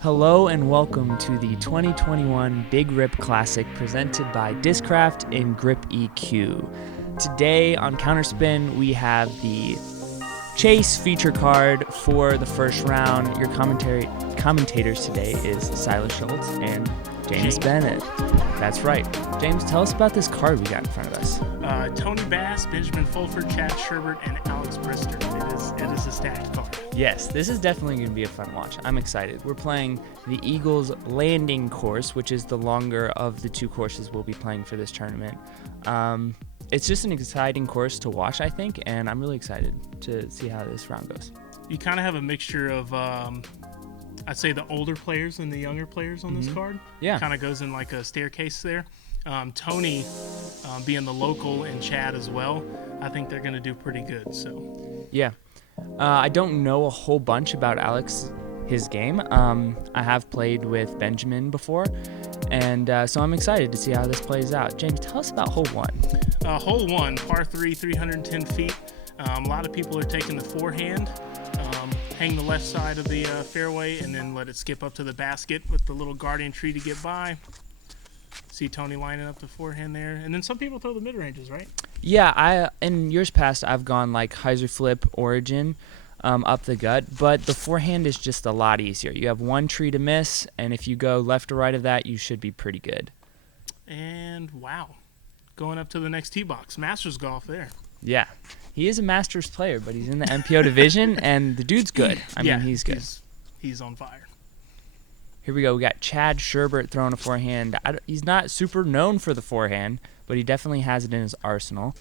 Hello and welcome to the 2021 Big Rip Classic presented by Discraft and Grip EQ. Today on Counterspin we have the Chase feature card for the first round. Your commentators today is Silas Schultz and James Bennett. That's right. James, tell us about this card we got in front of us. Tony Bass, Benjamin Fulford, Chad Sherbert, and Alex Brister. It is a stacked card. Yes, this is definitely going to be a fun watch. I'm excited. We're playing the Eagles Landing course, which is the longer of the two courses we'll be playing for this tournament. It's just an exciting course to watch, I think, and I'm really excited to see how this round goes. You kind of have a mixture of, I'd say, the older players and the younger players on this card. Yeah. Kind of goes in like a staircase there. Tony being the local and Chad as well, I think they're going to do pretty good. So yeah. I don't know a whole bunch about Alex, his game. I have played with Benjamin before, and so I'm excited to see how this plays out. James, tell us about hole one. Hole one, par 3, 310 feet. A lot of people are taking the forehand, hang the left side of the fairway, and then let it skip up to the basket with the little guardian tree to get by. See Tony lining up the forehand there. And then some people throw the mid-ranges, right? Yeah, in years past, I've gone like hyzer flip origin up the gut, but the forehand is just a lot easier. You have one tree to miss, and if you go left or right of that, you should be pretty good. And wow, going up to the next tee box. Masters golf there. Yeah, he is a Masters player, but he's in the MPO division, and the dude's good. I mean, he's good. He's on fire. Here we go. We got Chad Sherbert throwing a forehand. He's not super known for the forehand, but he definitely has it in his arsenal.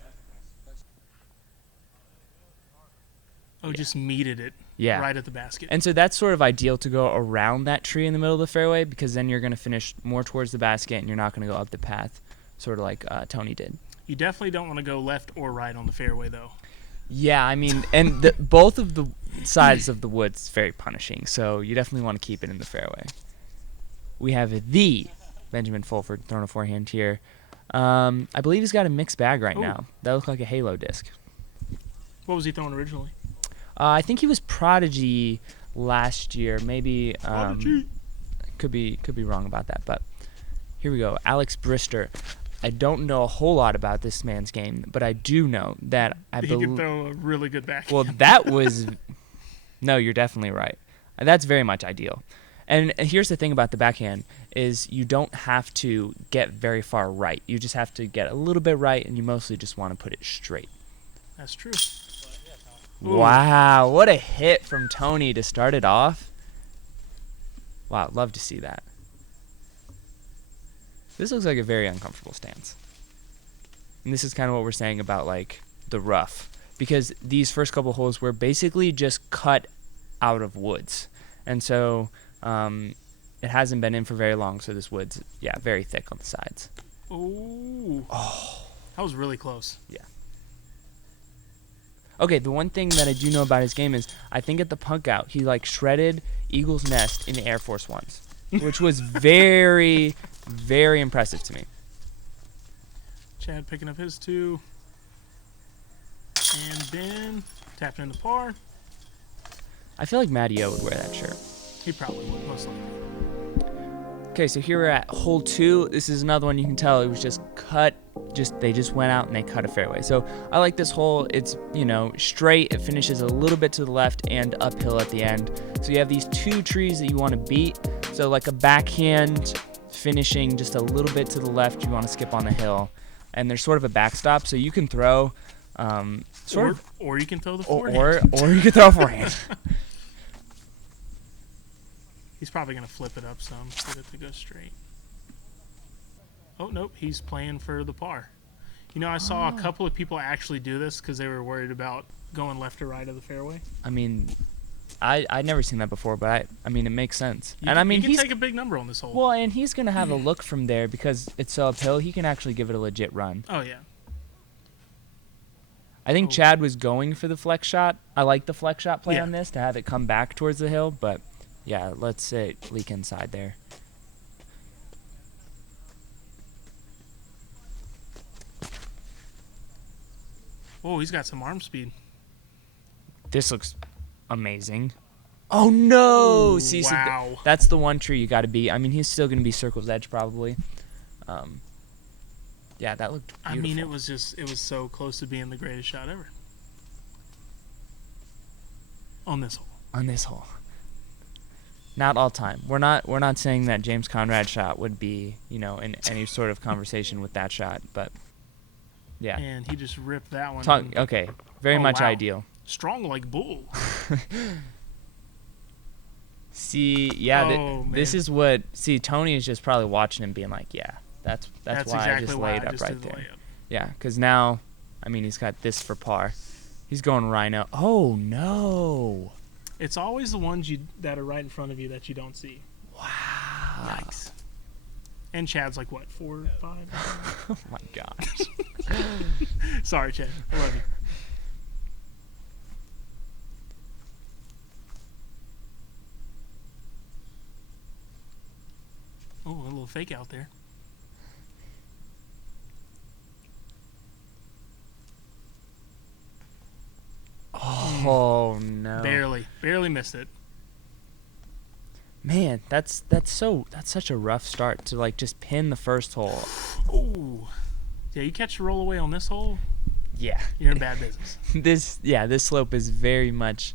Oh, just meted it right at the basket. And so that's sort of ideal to go around that tree in the middle of the fairway, because then you're going to finish more towards the basket and you're not going to go up the path, sort of like Tony did. You definitely don't want to go left or right on the fairway, though. Yeah, I mean, and both of the sides of the woods is very punishing, so you definitely want to keep it in the fairway. We have the Benjamin Fulford throwing a forehand here. I believe he's got a mixed bag right now. That looks like a halo disc. What was he throwing originally? I think he was Prodigy last year. Maybe could be wrong about that. But here we go. Alex Brister. I don't know a whole lot about this man's game, but I do know that he can throw a really good backhand. Well, that was no. You're definitely right. That's very much ideal. And here's the thing about the backhand is you don't have to get very far right. You just have to get a little bit right, and you mostly just want to put it straight. That's true. Wow, what a hit from Tony to start it off. Wow, love to see that. This looks like a very uncomfortable stance. And this is kind of what we're saying about like the rough, because these first couple holes were basically just cut out of woods. And so it hasn't been in for very long, so this wood's, very thick on the sides. Ooh. Oh. That was really close. Yeah. Okay, the one thing that I do know about his game is I think at the punk out, he like shredded Eagle's Nest in Air Force Ones, which was very, very impressive to me. Chad picking up his two. And Ben tapping into par. I feel like Matty O would wear that shirt. He probably would, most likely. Okay, so here we're at hole 2. This is another one you can tell it was just cut. They just went out and they cut a fairway. So I like this hole. It's, straight. It finishes a little bit to the left and uphill at the end. So you have these two trees that you want to beat. So like a backhand finishing just a little bit to the left, you want to skip on the hill. And there's sort of a backstop, so you can throw or you can throw the forehand. Or you can throw a forehand. He's probably going to flip it up some, get it to go straight. Oh, nope, he's playing for the par. I saw a couple of people actually do this because they were worried about going left or right of the fairway. I mean, I'd never seen that before, but it makes sense. He can take a big number on this hole. Well, and he's going to have a look from there because it's so uphill. He can actually give it a legit run. Oh, yeah. I think Chad was going for the flex shot. I like the flex shot play on this to have it come back towards the hill, but yeah, let's leak inside there. Oh, he's got some arm speed. This looks amazing. Oh no! Ooh, See, wow. so that's the one tree you got to beat. I mean, he's still gonna be circle's edge probably. Yeah, that looked beautiful. I mean, it was so close to being the greatest shot ever. On this hole. On this hole. Not all time. We're not saying that James Conrad's shot would be, in any sort of conversation with that shot, but yeah. And he just ripped that one. Okay, very much wow. ideal. Strong like bull. See, yeah, this man. is what. See, Tony is just probably watching him, being like, yeah, that's why exactly I just why laid I up just right did the there. layup. Yeah, because now, I mean, he's got this for par. He's going rhino. Oh no! It's always the ones that are right in front of you that you don't see. Wow. Yikes. And Chad's like what, 4, 5? Oh my gosh. Sorry, Chad. I love you. Oh, a little fake out there. Oh no! Barely missed it. Man, that's such a rough start to like just pin the first hole. Oh, yeah. You catch a roll away on this hole. Yeah, You're in bad business. This slope is very much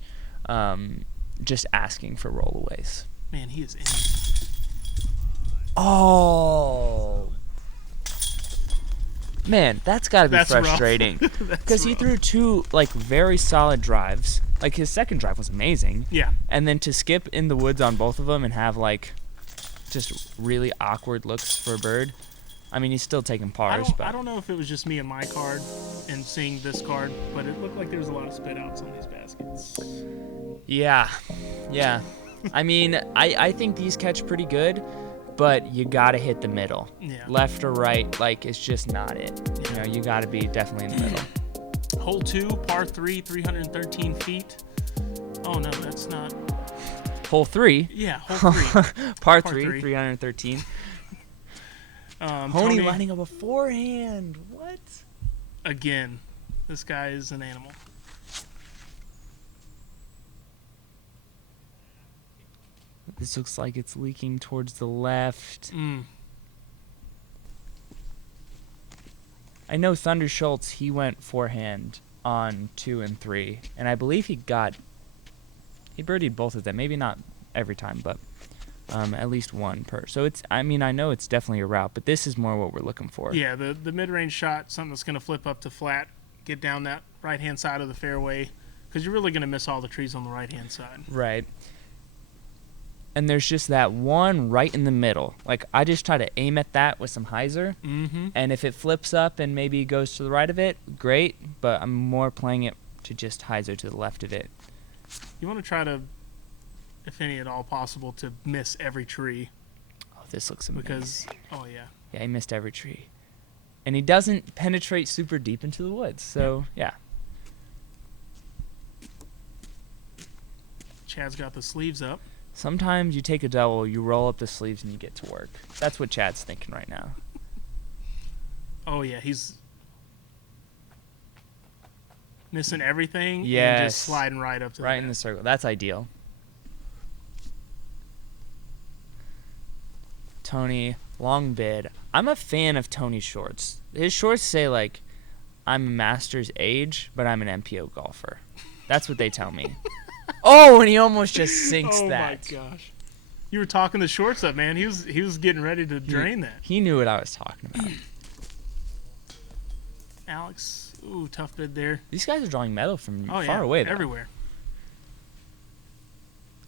just asking for rollaways. Man, he is in. Oh. Man, that's got to be frustrating. Because he threw 2 like very solid drives. Like his second drive was amazing. Yeah. And then to skip in the woods on both of them and have like just really awkward looks for a bird. I mean, he's still taking pars. I don't know if it was just me and my card and seeing this card, but it looked like there was a lot of spit outs on these baskets. Yeah. I mean, I think these catch pretty good, but you gotta hit the middle. Yeah. Left or right, like it's just not it. Yeah. You gotta be definitely in the middle. Hole 2, par 3, 313 feet. Oh no, that's not. Hole 3. Yeah, hole 3. Par 3, 313. Tony lining up a forehand. What? Again, this guy is an animal. This looks like it's leaking towards the left. I know Thunder Schultz, he went forehand on 2 and 3, and I believe he birdied both of them. Maybe not every time, but at least one per. So I know it's definitely a route, but this is more what we're looking for. Yeah, the mid-range shot, something that's going to flip up to flat, get down that right-hand side of the fairway, because you're really going to miss all the trees on the right-hand side. Right. And there's just that one right in the middle. Like, I just try to aim at that with some hyzer, and if it flips up and maybe goes to the right of it, great, but I'm more playing it to just hyzer to the left of it. You want to try to, if any at all possible, to miss every tree. Oh, this looks amazing. Because, oh yeah. Yeah, he missed every tree. And he doesn't penetrate super deep into the woods, so, yeah. Chad's got the sleeves up. Sometimes you take a double, you roll up the sleeves, and you get to work. That's what Chad's thinking right now. Oh, yeah, he's missing everything and just sliding right up to right in the circle. That's ideal. Tony, long bid. I'm a fan of Tony's shorts. His shorts say, like, I'm a master's age, but I'm an MPO golfer. That's what they tell me. Oh, and he almost just sinks that. Oh, my gosh. You were talking the shorts up, man. He was getting ready to drain that. He knew what I was talking about. Alex, ooh, tough bid there. These guys are drawing metal from far away, though. Everywhere.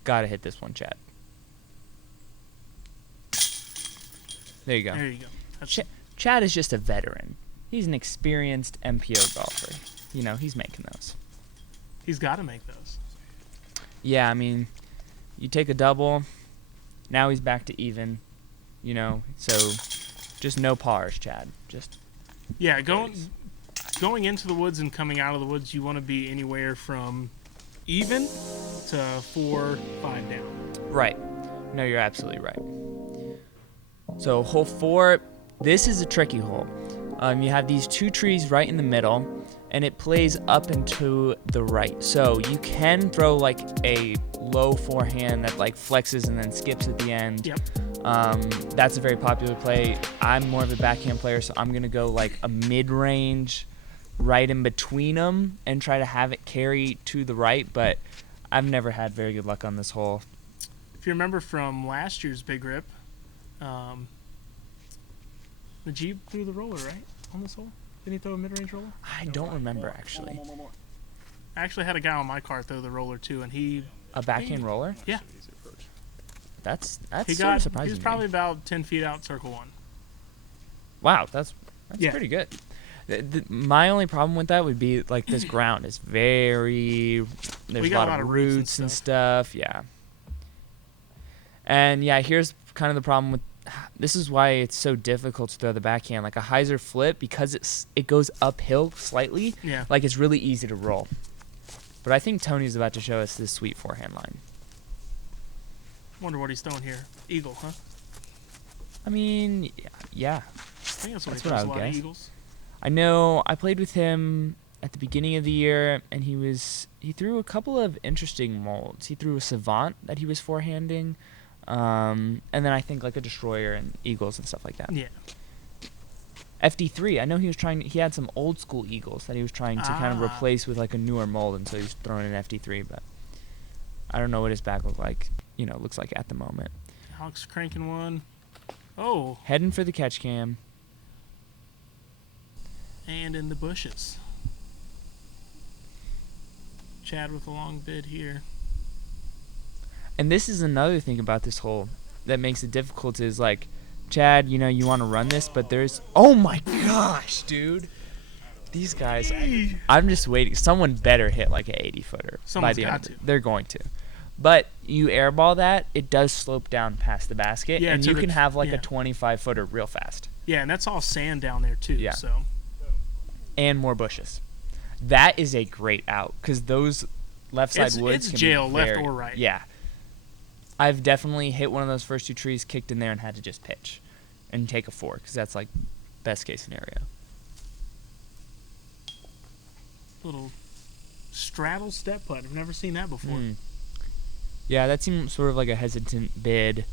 Gotta hit this one, Chad. There you go. There you go. Chad is just a veteran. He's an experienced MPO golfer. He's making those. He's got to make those. Yeah, I mean, you take a double, now he's back to even, so just no pars, Chad. Just yeah, going into the woods and coming out of the woods, you want to be anywhere from even to 4, 5 down. Right. No, you're absolutely right. So hole 4, this is a tricky hole. You have these 2 trees right in the middle. and it plays up and to the right. So you can throw like a low forehand that like flexes and then skips at the end. Yep. That's a very popular play. I'm more of a backhand player, so I'm gonna go like a mid-range, right in between them, and try to have it carry to the right. But I've never had very good luck on this hole. If you remember from last year's Big Rip, Najib threw the roller, right, on this hole? Didn't he throw a mid-range roller? I don't remember actually. I actually had a guy on my cart throw the roller too, and he... A backhand roller? Yeah. That's He sort of surprising. He was probably about 10 feet out circle one. Wow, that's Yeah. pretty good. My only problem with that would be like this ground is very. There's We a got lot of roots and stuff. Yeah. And yeah, here's kind of the problem with. This is why it's so difficult to throw the backhand. Like a hyzer flip, because it goes uphill slightly. Yeah. Like it's really easy to roll. But I think Tony's about to show us this sweet forehand line. Wonder what he's throwing here. Eagle, huh? I mean, yeah. I think that's what That's he what I throws, a would lot of guess. eagles. I know I played with him at the beginning of the year, and he threw a couple of interesting molds. He threw a Savant that he was forehanding, and then I think like a Destroyer and Eagles and stuff like that. Yeah. FD3, I know he had some old school Eagles that he was trying to kind of replace with like a newer mold, and so he was throwing an FD3, but I don't know what his back looks like at the moment. Alex cranking one. Oh. Heading for the catch cam. And in the bushes. Chad with a long bid here. And this is another thing about this hole that makes it difficult is like, Chad, you want to run this, but there's... Oh my gosh, dude. These guys, I'm just waiting. Someone better hit like an 80-footer. Someone's got to. They're going to. But you airball that, it does slope down past the basket, Yeah, and to you the can have like yeah. a 25-footer real fast. Yeah, and that's all sand down there too. Yeah. So. And more bushes. That is a great out, because those left side woods it's can jail, be left very, or right. Yeah. I've definitely hit one of those first two trees, kicked in there, and had to just pitch and take a 4, because that's like best case scenario. Little straddle step putt. I've never seen that before. Yeah, that seemed sort of like a hesitant bid.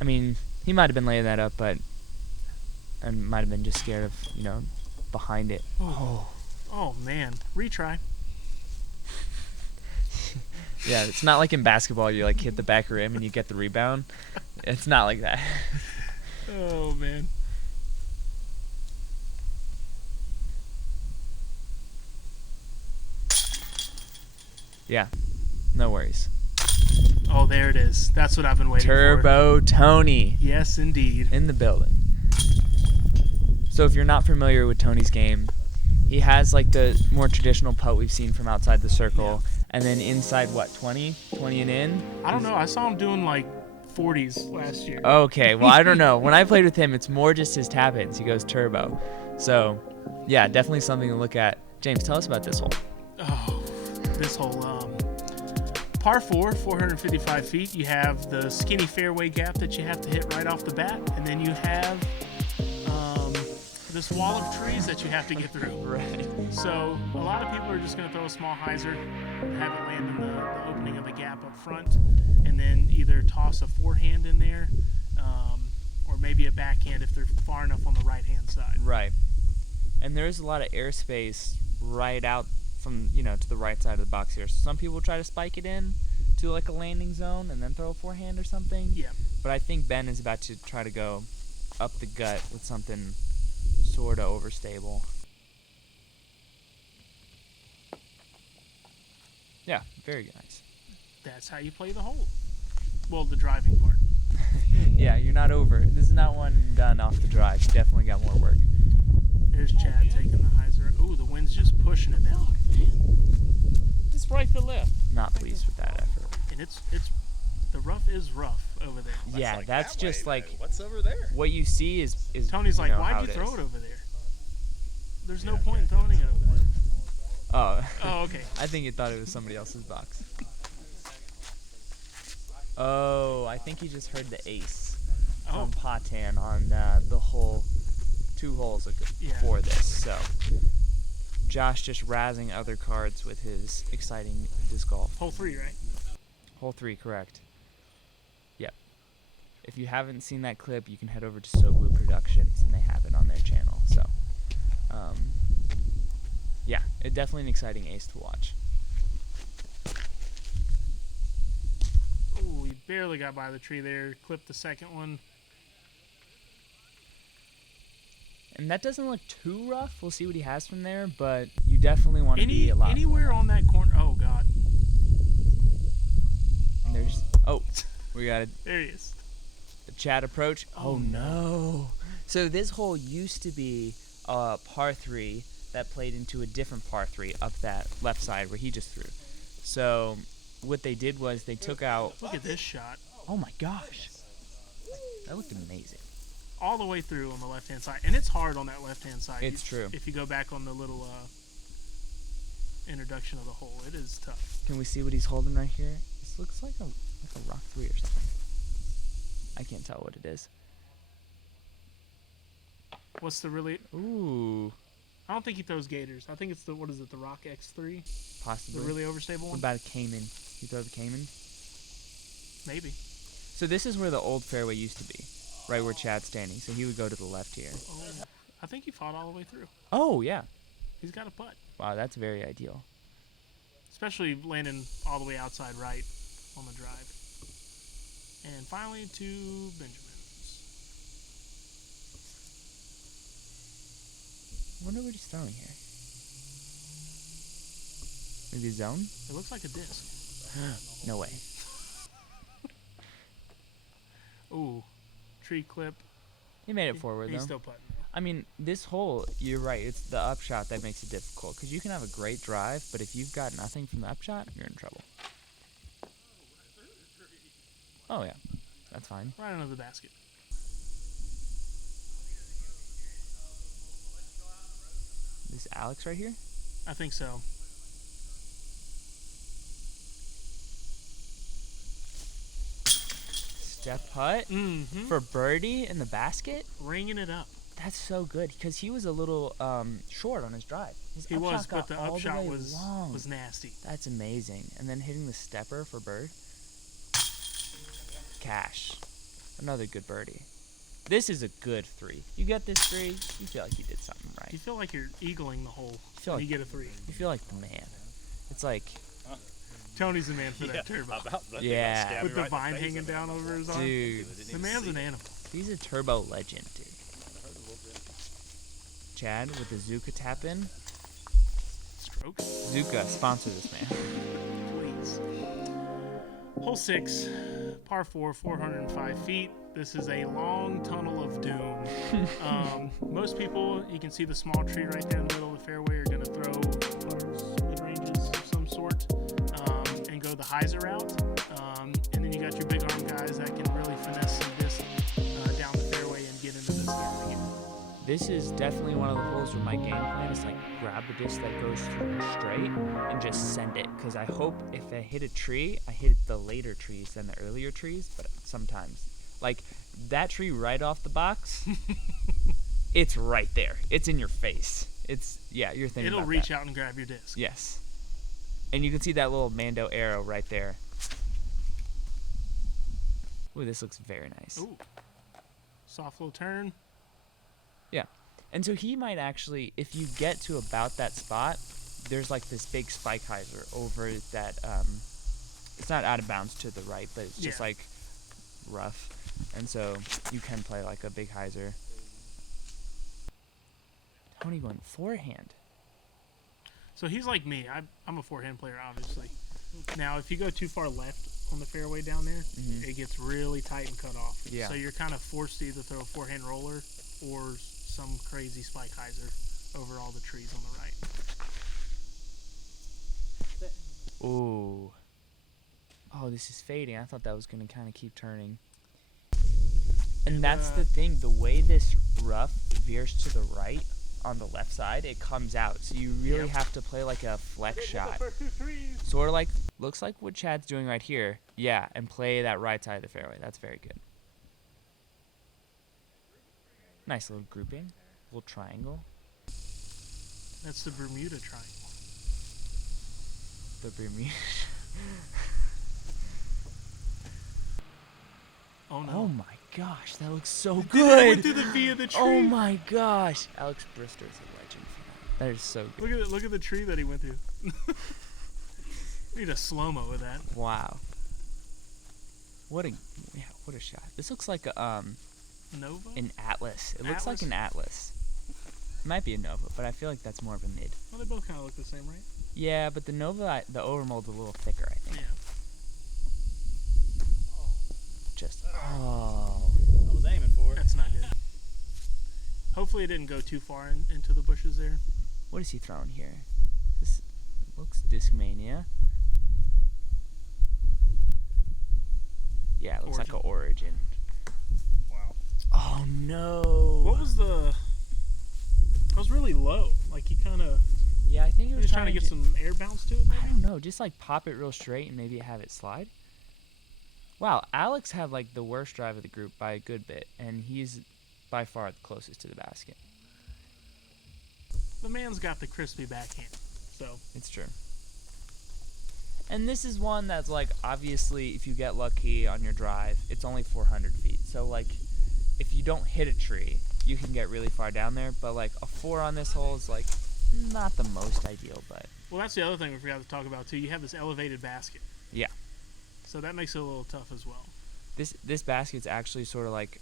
I mean, he might have been laying that up, but I might have been just scared of, behind it. Oh man, retry. Yeah, it's not like in basketball you like hit the back rim and you get the rebound. It's not like that. Oh man. Yeah, no worries. Oh, there it is. That's what I've been waiting for. Turbo Tony Yes, indeed. in the building. So if you're not familiar with Tony's game, he has like the more traditional putt we've seen from outside the circle, and then inside, 20 and in? I don't know. I saw him doing like 40s last year. Okay, well, I don't know. When I played with him, it's more just his tap-ins. He goes turbo. So, yeah, definitely something to look at. James, tell us about this hole. Oh, this whole par 4, 455 feet. You have the skinny fairway gap that you have to hit right off the bat, and then you have this wall of trees that you have to get through. Right. So a lot of people are just going to throw a small hyzer, have it land in the opening of the gap up front, and then either toss a forehand in there, or maybe a backhand if they're far enough on the right-hand side. Right. And there's a lot of airspace right out from, to the right side of the box here. So some people try to spike it in to like a landing zone and then throw a forehand or something. Yeah. But I think Ben is about to try to go up the gut with something sort of overstable. Yeah, very nice. That's how you play the hole. Well, the driving part. Yeah, you're not over. This is not one and done off the drive. You definitely got more work. There's Chad taking the hyzer. Ooh, the wind's just pushing it down. It's right to left. Not pleased with that effort. And it's the rough is rough over there. Yeah, like that's that way, just like then. What's over there? what you see is Tony's like, how why'd you it throw is. it over there? There's no point in throwing it over there. Oh. Oh, okay. I think you thought it was somebody else's box. Oh, I think he just heard the ace from Patan on the whole 2 holes Yeah. before this. So Josh just razzing other cards with his exciting disc golf. Hole 3, right? Hole 3, correct. Yep. If you haven't seen that clip, you can head over to So Blue Productions, and they have it on their channel. So, yeah, it's definitely an exciting ace to watch. Ooh, he barely got by the tree there. Clipped the second one. And that doesn't look too rough. We'll see what he has from there, but you definitely want to be a lot anywhere on that corner. Oh God. And there's we got There he is. a Chad approach. Oh no. So this hole used to be a par 3 that played into a different par 3 up that left side where he just threw. So what they did was they took out. Look at this shot. Oh my gosh. That looked amazing. All the way through on the left-hand side. And it's hard on that left-hand side. It's true. If you go back on the little introduction of the hole, it is tough. Can we see what he's holding right here? This looks like a rock 3 or something. I can't tell what it is. What's the really... Ooh. I don't think he throws gators. I think it's the, what is it, the Rock X3? Possibly. The really overstable What one? about a Cayman? You throw the Cayman? Maybe. So this is where the old fairway used to be, right where Chad's standing. So he would go to the left here. Oh, I think he fought all the way through. Oh, yeah. He's got a putt. Wow, that's very ideal. Especially landing all the way outside right on the drive. And finally to Benjamin's. I wonder what he's throwing here. Maybe a zone? It looks like a disc. No way. Ooh, tree clip. He made it forward, He's though. still putting. I mean, this hole, you're right, it's the upshot that makes it difficult. Because you can have a great drive, but if you've got nothing from the upshot, you're in trouble. Oh, yeah. That's fine. Right under the basket. This Alex right here? I think so. Step putt Mm-hmm. for birdie in the basket? Ringing it up. That's so good because he was a little short on his drive. His He upshot was, got but the all upshot way was long. nasty. That's amazing. And then hitting the stepper for bird. Cash. Another good birdie. This is a good 3. You get this 3, you feel like you did something right. You feel like you're eagling the hole feel when like- you get a 3. You feel like the man. It's like, Tony's the man for that turbo. yeah, With the vine hanging down over his arm. dude. The man's an animal. He's a turbo legend, dude. Chad with the Zuka tap in. Strokes, Zuka, sponsor this man. please. Hole 6, par 4, 405 feet. This is a long tunnel of doom. Most people, you can see the small tree right there in the middle of the fairway, are going to throw putters, mid-ranges of some sort, and go the hyzer route. And then you got your big arm guys that can really finesse some disc down the fairway and get into this game. This is definitely one of the holes where my game plan is like grab the disc that goes through straight and just send it. Because I hope if I hit a tree, I hit the later trees than the earlier trees. But sometimes, like that tree right off the box, it's right there. It's in your face. It's, yeah, you're thinking It'll about reach that. out and grab your disc. Yes. And you can see that little Mando arrow right there. Ooh, this looks very nice. Ooh. Soft little turn. Yeah. And so he might actually, if you get to about that spot, there's like this big spike hyzer over that, it's not out of bounds to the right, but it's just Yeah. like rough. And so you can play like a big hyzer. Tony going forehand. So he's like me. I'm a forehand player, obviously. Now, if you go too far left on the fairway down there, it gets really tight and cut off. Yeah. So you're kind of forced to either throw a forehand roller or some crazy spike hyzer over all the trees on the right. Ooh. Oh, this is fading. I thought that was going to kind of keep turning. And that's the thing. The way this rough veers to the right on the left side, it comes out. So you really have to play like a flex shot. Sort of like, looks like what Chad's doing right here. Yeah, and play that right side of the fairway. That's very good. Nice little grouping. Little triangle. That's the Bermuda Triangle. The Bermuda. Oh no. Oh my gosh, that looks so It good. went through the V of the tree. Oh my gosh. Alex Brister is a legend for that. That is so good. Look at it. Look at the tree that he went through. Need a slow-mo with that. Wow. What a shot. This looks like a, Nova? an Atlas. It looks like Atlas? an Atlas. It might be a Nova, but I feel like that's more of a mid. Well, they both kind of look the same, right? Yeah, but the Nova, the overmold's a little thicker, I think. Yeah. Just, oh. I was aiming for it. That's not good. Hopefully it didn't go too far into the bushes there. What is he throwing here? This looks Discmania. Yeah, it looks like an Origin. Wow. Oh no. What was the... That was really low. Like he kind of... Yeah, I think he He was was trying to get some air bounce to it, maybe? I don't know, just like pop it real straight and maybe have it slide. Wow, Alex had like the worst drive of the group by a good bit, and he's by far the closest to the basket. The man's got the crispy backhand, so... It's true. And this is one that's like, obviously, if you get lucky on your drive, it's only 400 feet. So like, if you don't hit a tree, you can get really far down there. But like a 4 on this hole is like not the most ideal, but Well, that's the other thing we forgot to talk about, too. You have this elevated basket. yeah. So that makes it a little tough as well. This basket's actually sort of like,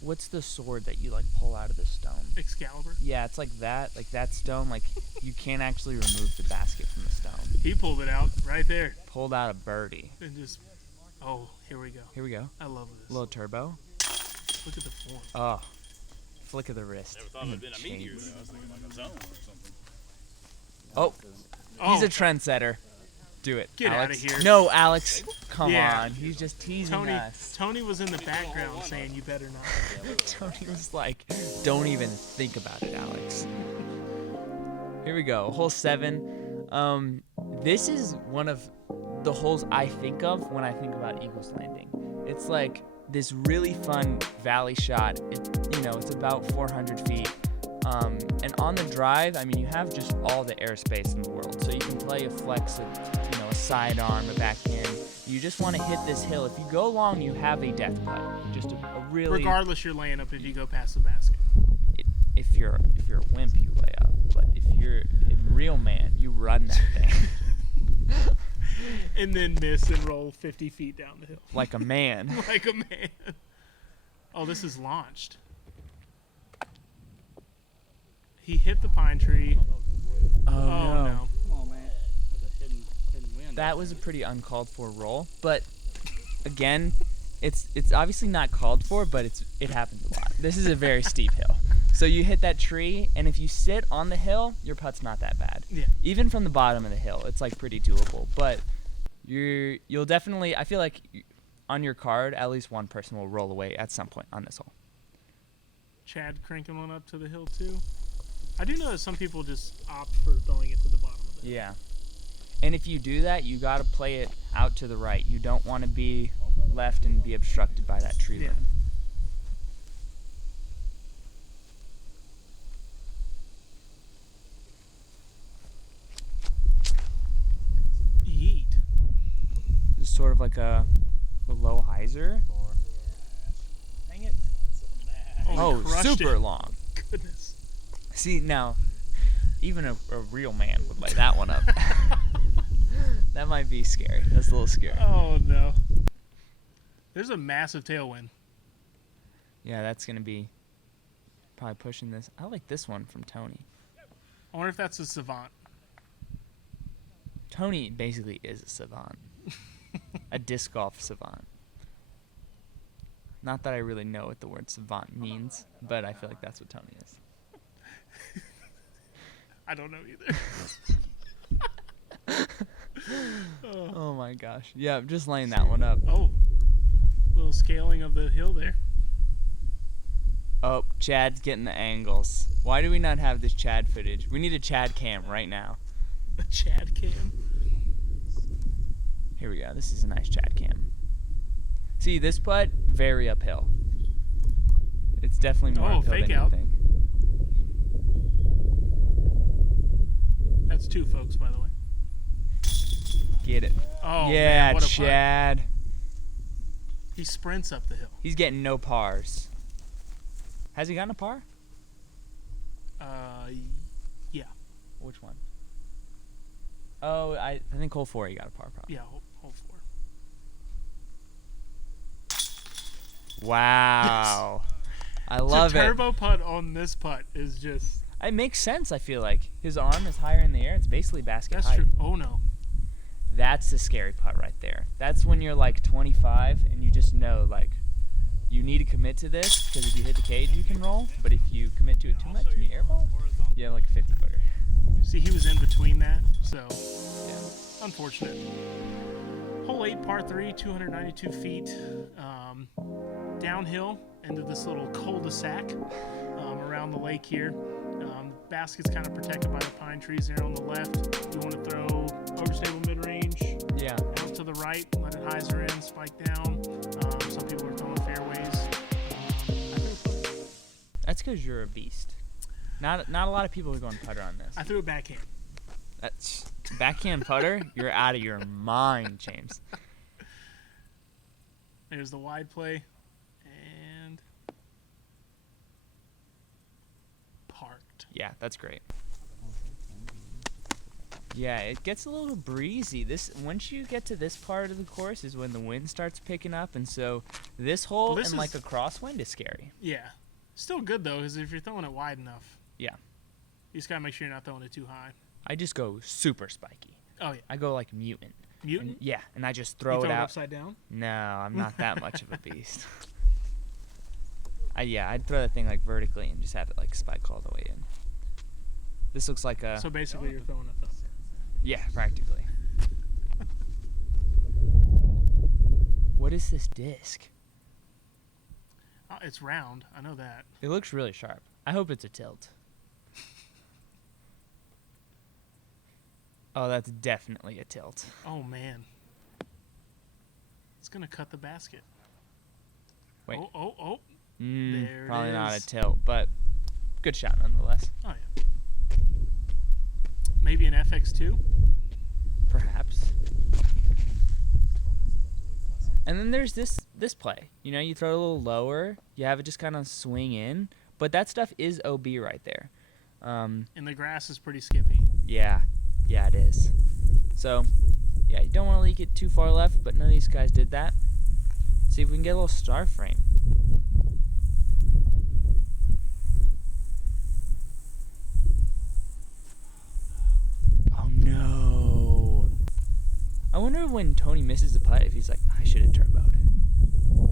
what's the sword that you like pull out of the stone? Excalibur. Yeah, it's like that stone, like you can't actually remove the basket from the stone. He pulled it out right there. Pulled out a birdie. And just... Oh, here we go. Here we go. I love this. Little turbo. Look at the form. Oh, flick of the wrist. Never thought it would have been a meteor, though. I was thinking like a zone or something. Oh, Oh, he's a trendsetter. Do it, Get Alex. outta here. No, Alex. Come Yeah. on. He's just teasing us. Tony was in the background saying, you better not. Tony was like, don't even think about it, Alex. Here we go. Hole 7. This is one of the holes I think of when I think about Eagles Landing. It's like this really fun valley shot. It's about 400 feet. And on the drive, I mean, you have just all the airspace in the world. So you can play a flex, a sidearm, a backhand. You just want to hit this hill. If you go long, you have a death putt. Just a really... Regardless, you're laying up if you go past the basket. If you're a wimp, you lay up. But if you're a real man, you run that thing. And then miss and roll 50 feet down the hill. Like a man. Like a man. Oh, this is launched. He hit the pine tree. Oh, Oh, no. no. Come on, man. That was a hidden wind. That was a pretty uncalled for roll. But again, it's obviously not called for, but it happens a lot. This is a very steep hill. So you hit that tree, and if you sit on the hill, your putt's not that bad. Yeah. Even from the bottom of the hill, it's like pretty doable. But you'll definitely, I feel like on your card, at least one person will roll away at some point on this hole. Chad cranking one up to the hill, too. I do know that some people just opt for throwing it to the bottom of it. Yeah. And if you do that, you got to play it out to the right. You don't want to be left and be obstructed by that tree Yeah. line. Yeet. It's sort of like a low hyzer. Dang it. Oh, crushed super it. long. Goodness. See, now, even a real man would lay that one up. That might be scary. That's a little scary. Oh, no. There's a massive tailwind. Yeah, that's going to be probably pushing this. I like this one from Tony. I wonder if that's a savant. Tony basically is a savant. A disc golf savant. Not that I really know what the word savant means, but I feel like that's what Tony is. I don't know either. Oh my gosh. Yeah, I'm just laying that one up. Oh, little scaling of the hill there. Oh, Chad's getting the angles. Why do we not have this Chad footage? We need a Chad cam right now. A Chad cam. Here we go. This is a nice Chad cam. See, this putt, very uphill. It's definitely more Oh, uphill fake than out. you think. That's 2, folks, by the way. Get it. Oh, Yeah, man, what a putt. Chad. He sprints up the hill. He's getting no pars. Has he gotten a par? Yeah. Which one? Oh, I think hole 4 he got a par probably. Yeah, hole 4. Wow. I love The it. turbo putt on this putt is just... It makes sense, I feel like. His arm is higher in the air. It's basically basket That's height. true. Oh, no. That's the scary putt right there. That's when you're like 25 and you just know, like, you need to commit to this because if you hit the cage, you can roll. But if you commit to it too much and you airball, you have like a 50-footer. See, he was in between that, so Yeah. unfortunate. Hole 8, par 3, 292 feet. Downhill into this little cul-de-sac around the lake here. Basket's kind of protected by the pine trees there on the left. You want to throw overstable mid-range Yeah. out to the right, let it hyzer in, spike down. Some people are throwing fairways. That's because you're a beast. Not a lot of people are going putter on this. I threw a backhand. That's backhand putter. You're out of your mind, James. There's the wide play. And parked. Yeah, that's great. Yeah, it gets a little breezy. Once you get to this part of the course is when the wind starts picking up, and so this hole Well, this and like is- a crosswind is scary. Yeah. Still good, though, because if you're throwing it wide enough, Yeah. you just got to make sure you're not throwing it too high. I just go super spiky. Oh, yeah. I go like mutant. Mutant? And, yeah, and I just You throw it out. upside down? No, I'm not that much of a beast. I'd throw that thing like vertically and just have it like spike all the way in. This looks like a So basically, you're throwing it up. yeah, practically. What is this disc? It's round. I know that. It looks really sharp. I hope it's a tilt. Oh, that's definitely a tilt. Oh, man. It's going to cut the basket. Wait. Oh. There it Probably not a is. tilt, but good shot nonetheless. Oh, yeah. Maybe an FX2? Perhaps. And then there's this play. You know, you throw it a little lower, you have it just kind of swing in, but that stuff is OB right there. And the grass is pretty skippy. Yeah, it is. So, yeah, you don't want to leak it too far left, but none of these guys did that. See if we can get a little star frame. Oh no! I wonder when Tony misses a putt if he's like, I should have turboed.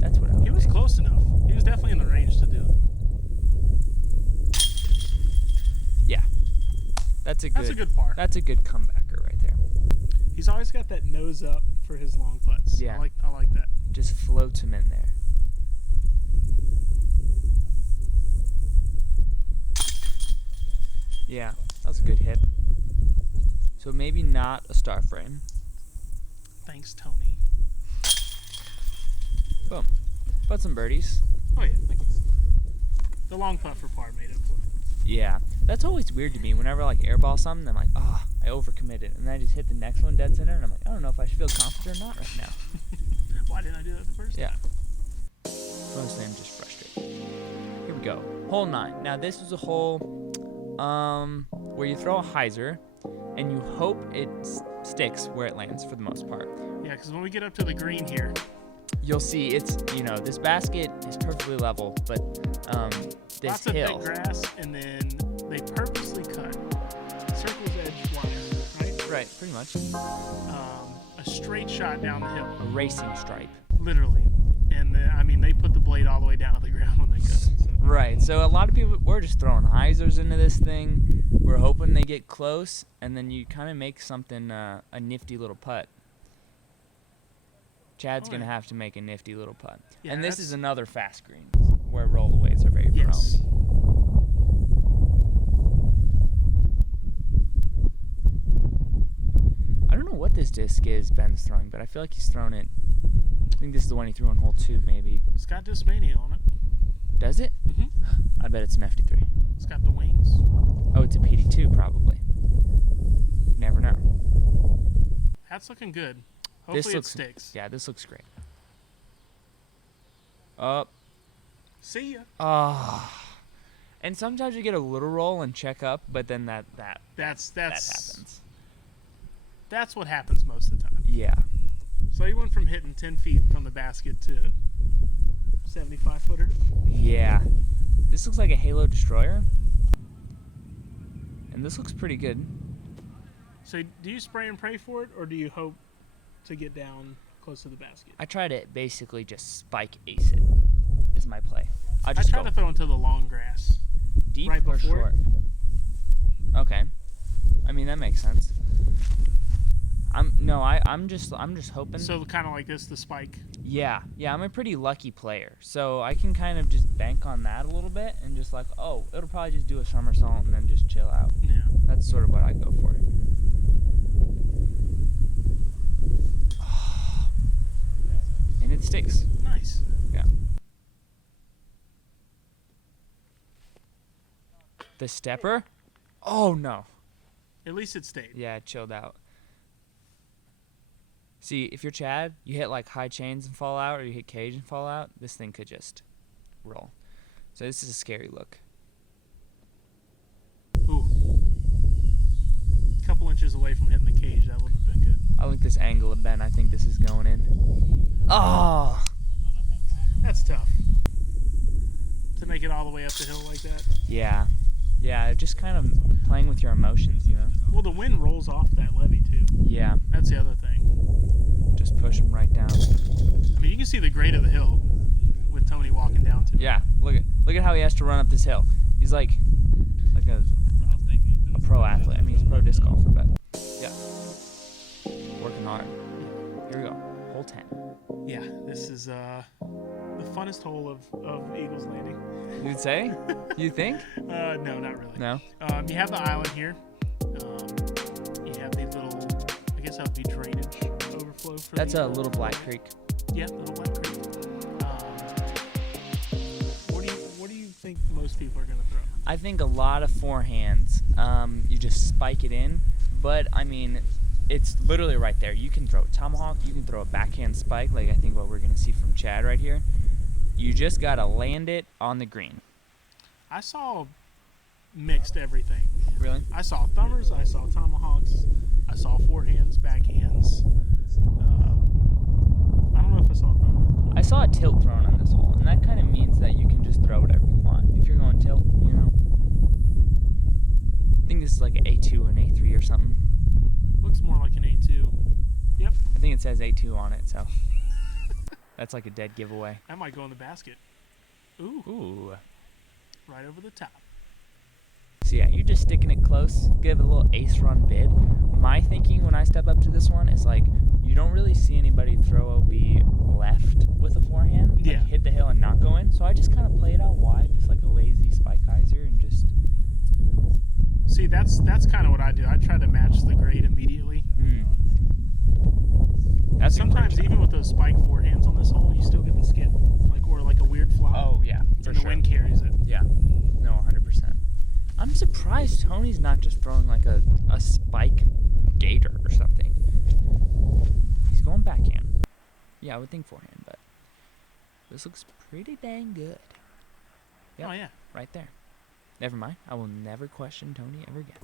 That's what I would He was think. close enough. He was definitely in the range to do it. Yeah, that's a good par. That's a good comebacker right there. He's always got that nose up for his long putts. Yeah. I like that. Just floats him in there. Yeah, that was a good hit. So maybe not a star frame. Thanks, Tony. Boom. But some birdies. Oh, yeah. The long putt for par made it. Yeah. That's always weird to me. Whenever I like airball something, I'm like, I overcommitted. And then I just hit the next one dead center, and I'm like, I don't know if I should feel confident or not right now. Why didn't I do that the first Yeah. time? Mostly I'm just frustrated. Here we go. Hole 9. Now this is a hole where you throw a hyzer and you hope it sticks where it lands for the most part. Yeah, because when we get up to the green here, You'll see it's, this basket is perfectly level, but this lots of hill. thick grass, and then they purposely cut circle's edge wire, right? Right, pretty much. A straight shot down the hill, A racing stripe. literally. And they put the blade all the way down to the ground when they cut it. So. Right, so a lot of people, we're just throwing hyzers into this thing. We're hoping they get close, and then you kind of make something, a nifty little putt. Chad's going to have to make a nifty little putt. Yeah, and this that's- is another fast green where rollaways are very Yes. prone. I don't know what this disc is Ben's throwing, but I feel like he's thrown it. I think this is the one he threw on hole 2, maybe. It's got Discmania on it. Does it? Mm-hmm. I bet it's an FD3. It's got the wings. Oh, it's a PD2 probably. never know. That's looking good. Hopefully it sticks. Yeah, this looks great. Up. See ya. And sometimes you get a little roll and check up, but then that That's happens. That's what happens most of the time. Yeah. So you went from hitting 10 feet from the basket to 75-footer. Yeah. This looks like a Halo Destroyer. And this looks pretty good. So do you spray and pray for it, or do you hope to get down close to the basket? I try to basically just spike ace it, is my play. I try go to throw into the long grass. deep right or before short. Okay. I mean, that makes sense. I'm just hoping. So kind of like this, the spike. Yeah, I'm a pretty lucky player, so I can kind of just bank on that a little bit and just like, oh, it'll probably just do a somersault and then just chill out. Yeah. That's sort of what I go for. And it sticks. Nice. Yeah. The stepper? Oh no. At least it stayed. Yeah, it chilled out. See, if you're Chad, you hit like high chains and fall out, or you hit cage and fall out, this thing could just roll. So this is a scary look. Ooh. A couple inches away from hitting the cage, that wouldn't have been good. I like this angle of Ben. I think this is going in. Oh! That's tough. To make it all the way up the hill like that. Yeah. Yeah, just kind of playing with your emotions, you know? Well, the wind rolls off that levee, too. Yeah. That's the other thing. Just push them right down. I mean, you can see the grade of the hill with Tony walking down to it. Yeah, look at how he has to run up this hill. He's like a pro athlete. I mean, he's a pro disc golfer, but yeah, working hard. Here we go, hole 10. Yeah, this is the funnest hole of Eagles Landing. You'd say? You think? No, not really. No. You have the island here. You have the little, I guess that would be drainage overflow for That's a Little Black Creek. Yeah, Little Black Creek. What do you think most people are gonna throw? I think a lot of forehands. You just spike it in, but I mean, it's literally right there. You can throw a tomahawk, you can throw a backhand spike, like I think what we're gonna see from Chad right here. You just gotta land it on the green. I saw mixed everything. Really? I saw thumbers, I saw tomahawks, I saw forehands, backhands. I don't know if I saw thumbers. I saw a tilt thrown on this hole, and that kind of means that you can just throw whatever you want. If you're going tilt, you know. I think this is like an A2 or an A3 or something. Looks more like an A2. Yep. I think it says A2 on it, so that's like a dead giveaway. That might go in the basket. Ooh. Ooh. Right over the top. So yeah, you're just sticking it close, give it a little ace run bid. My thinking when I step up to this one is like, you don't really see anybody throw OB left with a forehand, like Yeah. hit the hill and not go in. So I just kind of play it out wide, just like a lazy spike hyzer, and just. See, that's kind of what I do. I try to match the grade immediately. That's Sometimes even with those spike forehands on this hole, you still get the skip, or like a weird flop. Oh yeah, for and the sure. wind carries it. Yeah, no, 100%. I'm surprised Tony's not just throwing like a spike gator or something. He's going backhand. Yeah, I would think forehand, but this looks pretty dang good. Yep, Oh yeah. right there. Never mind. I will never question Tony ever again.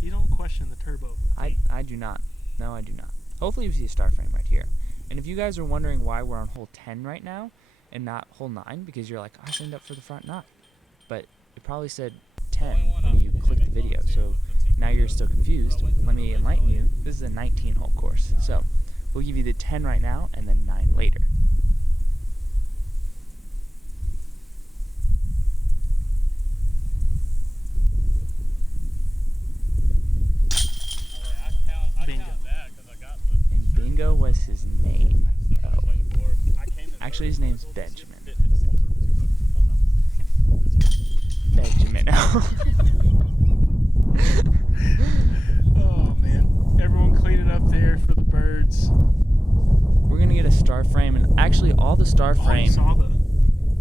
You don't question the turbo. I do not. No, I do not. Hopefully you see a star frame right here. And if you guys are wondering why we're on hole 10 right now and not hole 9, because you're like, I signed up for the front 9. But it probably said 10 when you clicked the video. So now you're still confused. Let me enlighten you. This is a 19 hole course. So we'll give you the 10 right now and then 9 later. Bingo. And Bingo was his name. Oh. Actually, his name's Benjamin. Benjamin. Oh man. Everyone clean it up there for the birds. We're gonna get a star frame, and actually all the star Oh, you frame. saw the.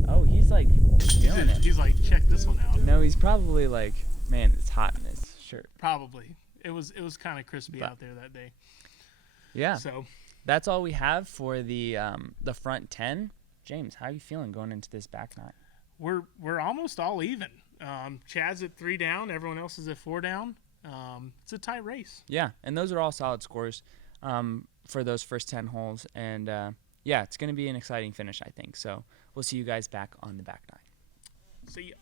Oh, he's like feeling it. He's like, check this one out. No, he's probably like, man, it's hot in this shirt. Probably. it was kind of crispy out there that day. Yeah. So That's all we have for the front 10. James, how are you feeling going into this back nine? we're almost all even. Chad's at 3 down. Everyone else is at 4 down. It's a tight race. Yeah, and those are all solid scores for those first 10 holes. And, yeah, it's going to be an exciting finish, I think. So we'll see you guys back on the back nine. See ya.